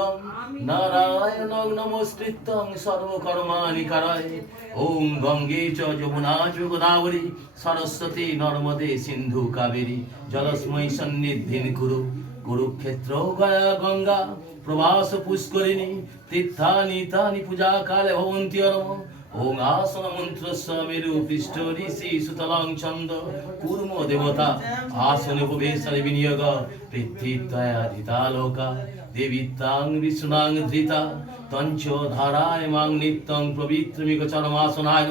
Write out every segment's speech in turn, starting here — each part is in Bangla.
रूपं नारायणं नमस्कृत्यं सर्वकर्माणि कारये ओम गंगे च यमुना च गोदावरी सरस्वती नर्मदे सिंधु कावेरी जलस्मै सन्निधिं कुरु कुरुक्षेत्र गया गंगा प्रवास पुष्करिणी तीर्थानि तानि पूजा काले भवन्ति ओम आसन मंत्र मेरु पृष्ठ ऋषि सुतलां छंद कूर्म देवता आसन उपवेशन विनियोग पृथ्वीत्वया धृता लोका देवीतां विष्णुनां धृता तंच धारायमां नित्यं पवित्रमिक चरमासनाय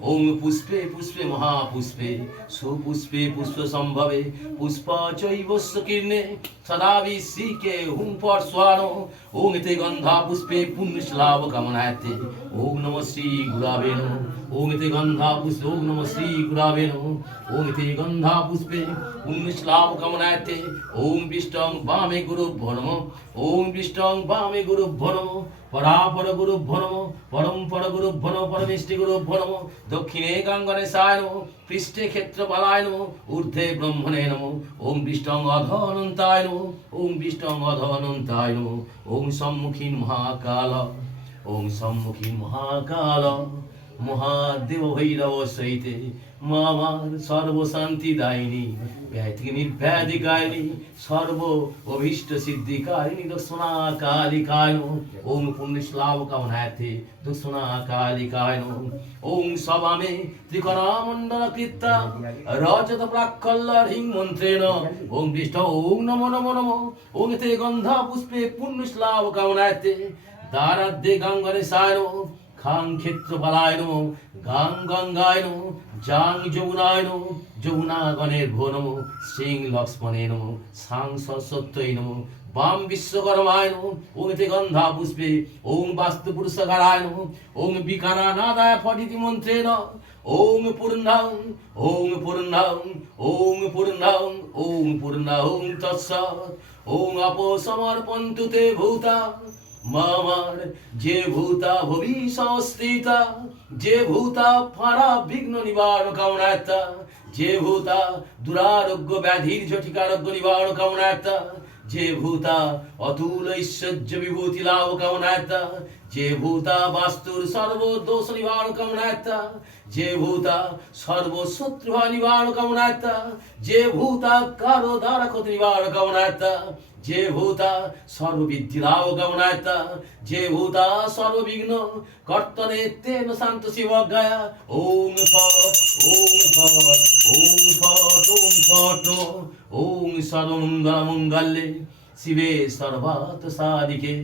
ओम पुष्पे पुष्पे महापुष्पे सुपुष्पे पुष्प संभवे पुष्प चैव कीर्णे सदा विश्रिके हुं परस्वानो ओम ते गंधा पुष्पे पुण्यश्लाभ कामनायते ओम नमः श्री गुरावे नमः ओम ते गंधा पुष्पे ओम नमः श्री गुरावे नमः ओम ते गंधा पुष्पे पुण्यश्लाभ कामनायते ओम विष्णुं वामे गुरुभ्यो नमः ओम विष्णुं वामे गुरुभ्यो नमः परापर गुरुभ्यो नमः परम्पर गुरुभ्यो नमः परमेष्टि गुरुभ्यो नमः दक्षिणे गंगणेशाय नमः पृष्ठे क्षेत्रपालाय नमः ऊर्ध्वे ब्रह्मणे नमः ओम विष्णुं अधोऽनन्ताय नमः ओम विष्णुं अधोऽनन्ताय नमः ओम सम्मुखीन महाकाल ओम सम्मुखीन महाकाल महादेव भैरव सहिते मामार सर्व शांति दायिनी व्याधिक निर्व्याधिकारिणी सर्व अभीष्ट सिद्धिकारिणी दक्षिणा कालिकाय ओम पुण्यश्लाभ कामनायते दक्षिणा कालिकाय ओम सभामे त्रिकोणामण्डल कृत्ता रजत प्राक्कल्लह्रीं मन्त्रेण ओम विष्णु ओम नमो नमो नमो ओम ते गंधा पुष्पे पुण्यश्लाभ कामनायते दाराद्ये गंगणेशाय खां क्षेत्रफलाय नमो गां गंगाय नमो जां यमुनाय नमो यमुना गणेर्भो नमो सिंह लक्ष्मणे नमो सां सरस्वत्यै नमो वाम विश्वकर्माय नमो ओम ते गंधा पुष्पे ओम वास्तु पुरुषकाराय नमो ओम विकारानादाय फटिति मन्त्रेण ओम पूर्णं ओम पूर्णं ओम पूर्णं ओम पूर्णं तत्सत् ओम अपो समर्पन्तु ते भूता मामार जे भूता भविष्यस्थिता जे भूता फारा विघ्न निवारण कामनायता जे भूता दुरारोग्य व्याधिर जटिकारोग्य निवारण कामनायता जे भूता अतुल ऐश्वर्य विभूति लाभ कामनायता जे भूता वास्तुर सर्व दोष निवारण कामनायता जे भूता सर्व शत्रु निवारण कामनायता जे भूता कारो द्वारा क्षति निवारण कामनायता जे भूता सर्व विद्धि लाभ कामनायता जे भूता सर्व विघ्न कर्तने तेन शांत शिव गया ओम फट ओम फट ओम फट ओम फट ओम सर्वमंगल मंगल्ये शिवे सर्वार्थ साधिके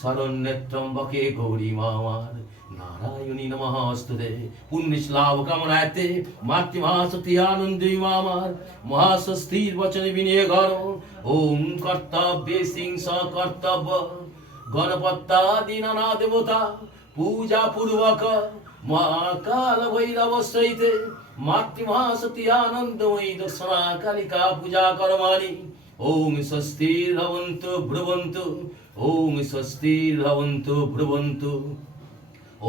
शरण्यत्र्यंबके गौरी मामार नारायणी नमस्ते पुण्यश्लाभ कामनायते मातृभाषति आनंदी मामार महास्थिर वचन विनय करो ओम कर्तव्य सिंह कर्तव्य गणपत्यादि नाना देवता पूजा पूर्वक महाकाल भैरव सहित मातृभाषति आनंदमयी दक्षिणा कालिका पूजा कर्माणि ओम स्वस्तिर्भवन्तु ब्रुवन्तु ओम स्वस्तिर्भवन्तु ब्रुवन्तु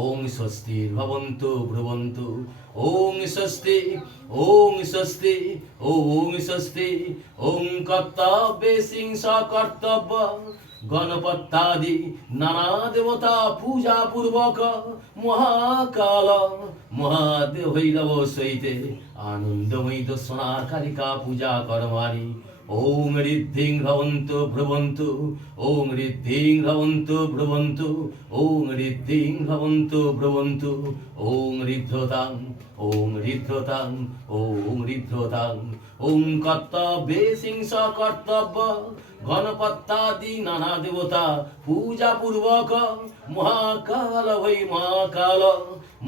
ओम स्वस्तिर्भवन्तु ब्रुवन्तु ओम स्वस्ति ओम स्वस्ति ओम स्वस्ति ओम कर्तव्य सिंह कर्तव्य गणपत्यादि नाना देवता पूजा पूर्वक महाकाल महादेव भैरव सहित आनंदमयी दक्षिणा कालिका पूजा कर्माणि ओम रिद्धिं भवन्तु ब्रुवन्तु ओम रिद्धिं भवन्तु ब्रुवन्तु ओम रिद्धिं भवन्तु ब्रुवन्तु ओम रिद्धतां ओम रिद्धतां ओम रिद्धतां ओम कर्तव्ये सिंह कर्तव्य गणपत्यादि नाना देवता पूजा पूर्वक महाकाल वै महाकाल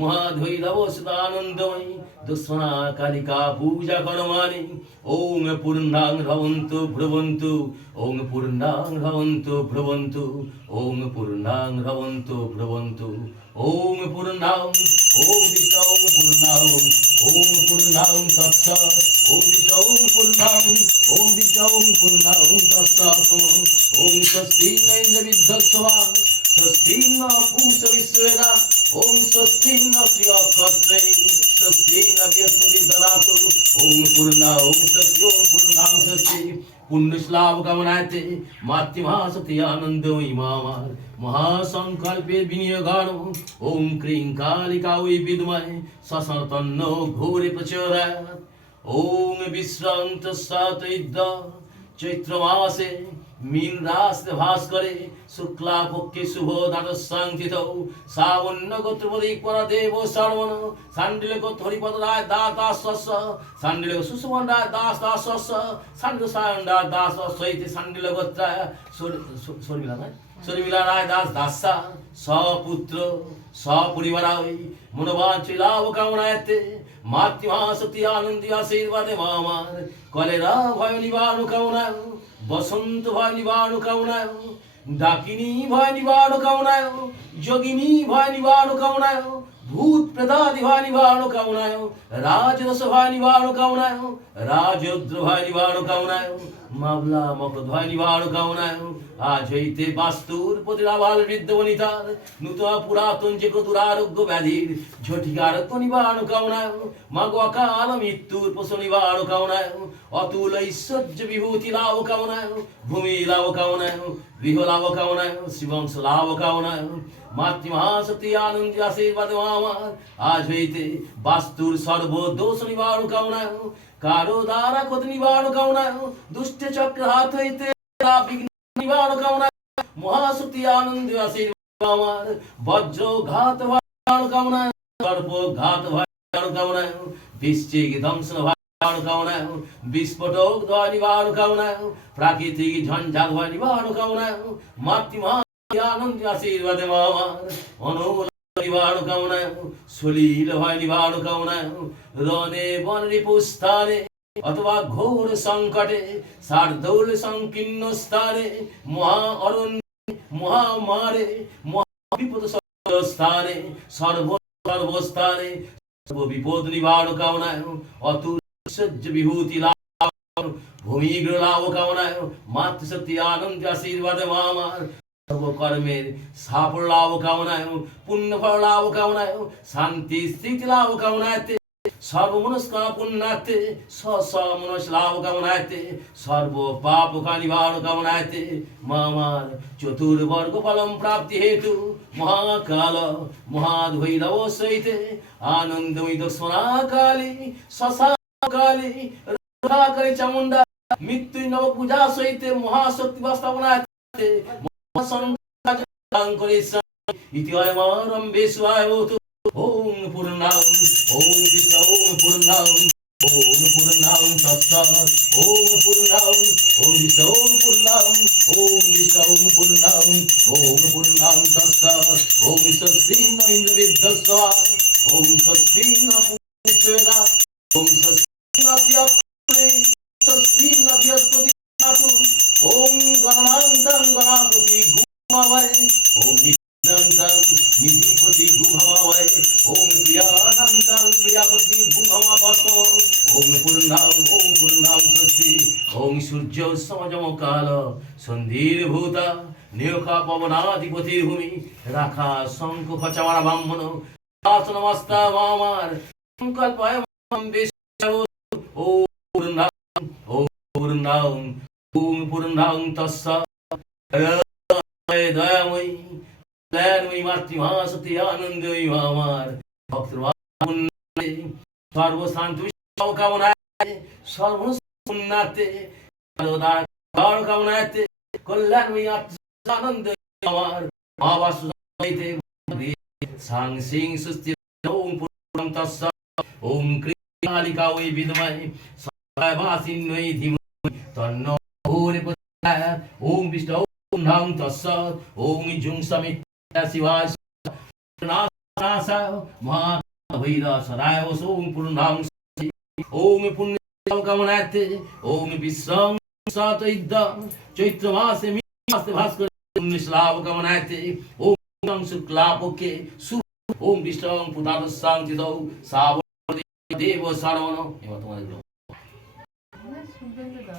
महाधैरव सदानंदमयी दक्षिणा कालिका पूजा कर्माणि ओम पूर्णां भवन्तु ब्रुवन्तु ओम पूर्णां भवन्तु ब्रुवन्तु ओम पूर्णां भवन्तु ब्रुवन्तु ओम पूर्णां ओम विष्णु पूर्णां ओम पूर्णां तत्सत् ओम विष्णु पूर्णां ओम विष्णु पूर्णां तत्सत् ओम स्वस्ति न इन्द्र विद्धस्वा स्वस्ति न पूषा विश्वेदा ओम स्वस्ति न श्रियः स्वस्ति न बृहस्पति ददातु ओम पूर्णा ओम स्वस्ति ओम पूर्णां स्वस्ति পুণ্য শ্লাভ কামনাতে মাতৃমা সতী আনন্দময়ী মা আমার মহাসংকল্পের বিনিয়োগান ওম ক্রিং কালিকা ওই বিদ্ময়ে সসতন্ন ঘোরে প্রচোদয়াৎ ওম বিশ্রান্ত সাতৈদ্য চৈত্র মাসে মীন রাশিতে ভাস করে শুক্লা পক্ষে শুভ দ্বাদশ সাংচিত শ্রাবণ্য গোত্রপদী পরা দেব সর্বণ সান্ডিল গোত্র হরিপদ রায় দাস শস্য সান্ডিল সুষমন রায় দাস শস্য সান্ডিল সায়ন রায় দাস সহিত সান্ডিল গোত্রায় শর্মিলা রায় শর্মিলা রায় দাসা সপুত্র সপরিবারাই মনোবাঞ্ছিত লাভ কামনায়তে মাতৃমা সতী আনন্দী আশীর্বাদে মামার কলেরা ভয় নিবারণ কামনায় বসন্ত ভয় নিবারণ কামনায় ডাকিনী ভয় নিবারণ কামনায় যোগিনী ভয় নিবারণ কামনায় ভূত প্রেতাদি ভয় নিবারণ কামনায় রাজরস ভয় নিবারণ কামনায় রাজদ্র ভয় নিবারণ কামনায় মামলা মকদ ভয় নিবারণ কামনায় আজ হইতে বাস্তুর প্রতিরাবাল বৃদ্ধ বনিতার নূতন পুরাতন যে কত আরোগ্য ব্যাধির ঝটিকারক নিবারণ কামনায় মাগ অকাল মৃত্যুর পোষণ নিবারণ কামনায় অতুল ঐশ্বর্য বিভূতি লাভ কামনায় ভূমি লাভ কামনায় গৃহ লাভ কামনায় শিবংশ লাভ কামনায় মাতৃমা সতী আনন্দী আশীর্বাদ আমার আজ হইতে বাস্তুর সর্বদোষ নিবারণ কামনায় কারো দ্বারা ক্ষতি নিবারণ কামনায় দুষ্ট চক্র হাত হইতে বিঘ্ন নিবারণ কামনায় মহাশক্তি আনন্দী আশীর্বাদ আমার বজ্র ঘাত নিবারণ কামনায় সর্প ঘাত নিবারণ কামনায় বৃশ্চিক ধ্বংসন নিবারণ কামনায় বিস্ফোটক দ্বয় নিবারণ কামনায় প্রাকৃতিক ঝঞ্ঝাট ভয় নিবারণ কামনায় মাতৃমা আনন্দী আশীর্বাদে আমার অনুমোদন নিবারণ কামনায় সলিল ভয় নিবারণ কামনায় রণে বন রিপুস্থানে অথবা ঘোর সংকটে শার্দুল সংকীর্ণ স্থানে মহা অরণ্য মহামারে মহাবিপদ স্থানে সর্বস্থানে সর্ববিপদ নিবারণ কামনায় অতুল সহ্য বিভূতি লাভ ভূমিগ্র লাভ কামনায় মাতৃশক্তি আনন্দ আশীর্বাদে আমার সর্বকর্মের সাফল্য লাভ কামনায় পুণ্য ফল লাভ কামনায় শান্তি স্থিতি লাভ কামনায়তে সর্বমনস্কার পুণ্যার্থে মনস লাভ কামনায়তে সর্ব পাপ নিবারণ কামনায়তে মামার চতুর্বর্গ ফলম প্রাপ্তি হেতু মহাকাল মহাদ্বৈরব সহিতে আনন্দময়ী দর্শনা কালী শশা কালী রাখাকালী চামুন্ডা মৃত্যু নব পূজা সহিতে মহাশক্তি বাস্তাবনায়তে ইতি হয় মারম্ভে স্বায় ওম পূর্ণাং ওম বিষ্ণু ওম পূর্ণাং ওম পূর্ণাং তৎসৎ ওম পূর্ণাং ওম বিষ্ণু ওম পূর্ণাং ওম বিষ্ণু ওম পূর্ণাং ওম পূর্ণাং তৎসৎ ওম স্বস্তি ন ইন্দ্র বিদ্ধস্বা ওম স্বস্তি ন পুষ্যেরা ওম স্বস্তি ন তিয়াত্রে স্বস্তি ন বৃহস্পতি নাতু ওম গণান্তং গণাপতি গুমাবায় ওম নিত্যন্তং নিধিপতি গুহামাবায় ওম প্রিয়ানন্তং প্রিয়াপতি গুহামাবত ওম পূর্ণাং স্বস্তি ওম সূর্য সমজমকাল সন্ধির্ভূতা নিয়োখা পবনাধিপতির ভূমি রাখা শঙ্খ খচামারা ব্রাহ্মণ নমস্তা মামার সংকল্পায় ওম পূর্ণাং তস্সৎ দয়াময়ী দয়াময়ী মাতৃমা সতী আনন্দময়ী আমার ভক্ত সর্বশান্তি কামনায় সর্বপুণ্যার্থে কামনায়তে কল্যাণময়ী আনন্দ আমার মহাবাসু হইতে সাং সিং সুস্থি ওম পূর্ণং তস্সৎ ওম কালিকা ওই বিদ্ময়ে সর্বভাসিন্যৈ ধীমহি তন্নো ভূরি প্রচোদয়াৎ ওম বিষ্ণু ওম নাং তস্সৎ ওম জুং সমিত্রা শিবায় নাসা মহা ভৈরা সদায় ওম পূর্ণাং ওম পুণ্য কামনায়তে ওম বিশ্বং সাতৈদ্যং চৈত্র মাসে মাসে ভাস্কর পুণ্য শ্লাভ কামনায়তে ওম শুক্লা পক্ষে ওম বিষ্ণু পুতাদশ সাংচিতৌ শ্রাবণ দেব সর্বণ এবার তোমাদের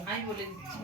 আমি বলে দিচ্ছি